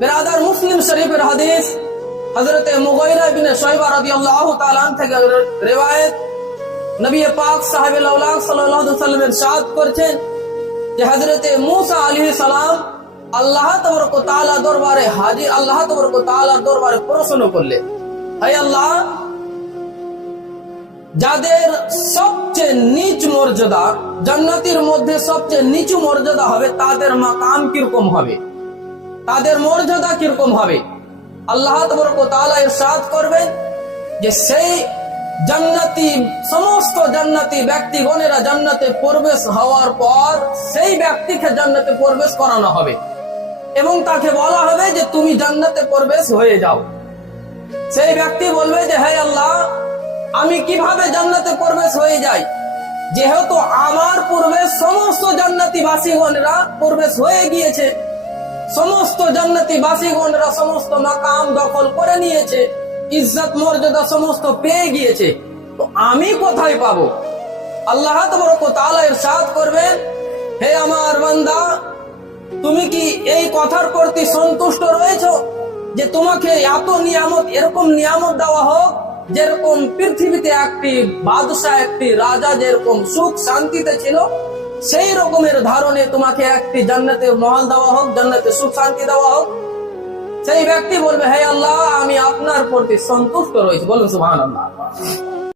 बिरादर मुस्लिम शरीफের হাদিস হযরত মুগীরা ইবনে শুয়বা রাদিয়াল্লাহু তাআলা থেকে riwayat নবী পাক সাহেবে লাউলাক সাল্লাল্লাহু আলাইহি ওয়াসাল্লাম ইরশাদ করেছেন যে হযরত মূসা আলাইহিস সালাম আল্লাহ তাবারক ওয়া তাআলা দরবারে হাজির, আল্লাহ তাবারক ওয়া তাআলার দরবারে প্রশ্ন করলেন, হে আল্লাহ, যাদের সবচেয়ে নিচ মর্যাদা, জান্নাতের মধ্যে সবচেয়ে নিচু মর্যাদা হবে, তাদের মাকাম কিরকম হবে, তাদের মর্যাদা কিরকম হবে? আল্লাহ তাবারক ওয়া তাআলা ইরশাদ করবেন যে সেই জান্নাতি, সমস্ত জান্নাতি ব্যক্তিগণেরা জান্নাতে প্রবেশ হওয়ার পর সেই ব্যক্তিকে জান্নাতে প্রবেশ করানো হবে এবং তাকে বলা হবে যে তুমি জান্নাতে প্রবেশ হয়ে যাও। সেই ব্যক্তি বলবে যে হে আল্লাহ, আমি কিভাবে জান্নাতে প্রবেশ হয়ে যাই, যেহেতু আমার পূর্বে সমস্ত জান্নাতি বাসীগণরা প্রবেশ হয়ে গিয়েছে, সমস্ত জান্নাতি বাসীগণরা সমস্ত মাকাম দখল করে নিয়েছে, ইজ্জত মর্যাদা সমস্ত পেয়ে গিয়েছে, তো আমি কোথায় পাবো? আল্লাহ তাবারক ওয়া তাআলা ইরশাদ করবেন, হে আমার বান্দা, তুমি কি এই কথার প্রতি সন্তুষ্ট রয়েছো যে তোমাকে এত নিয়ামত, এরকম নিয়ামত দেওয়া হোক যেরকম পৃথিবীতে একটি বাদশা, একটি রাজা যেরকম সুখ শান্তিতে ছিল, সেই রকমের ধারণে তোমাকে একটি জান্নাতের মহল দেওয়া হোক, জান্নাতে সুখ শান্তি দেওয়া হোক? সেই ব্যক্তি বলবে, হে আল্লাহ, আমি আপনার প্রতি সন্তুষ্ট রয়েছি। বলুন সুবহানাল্লাহ।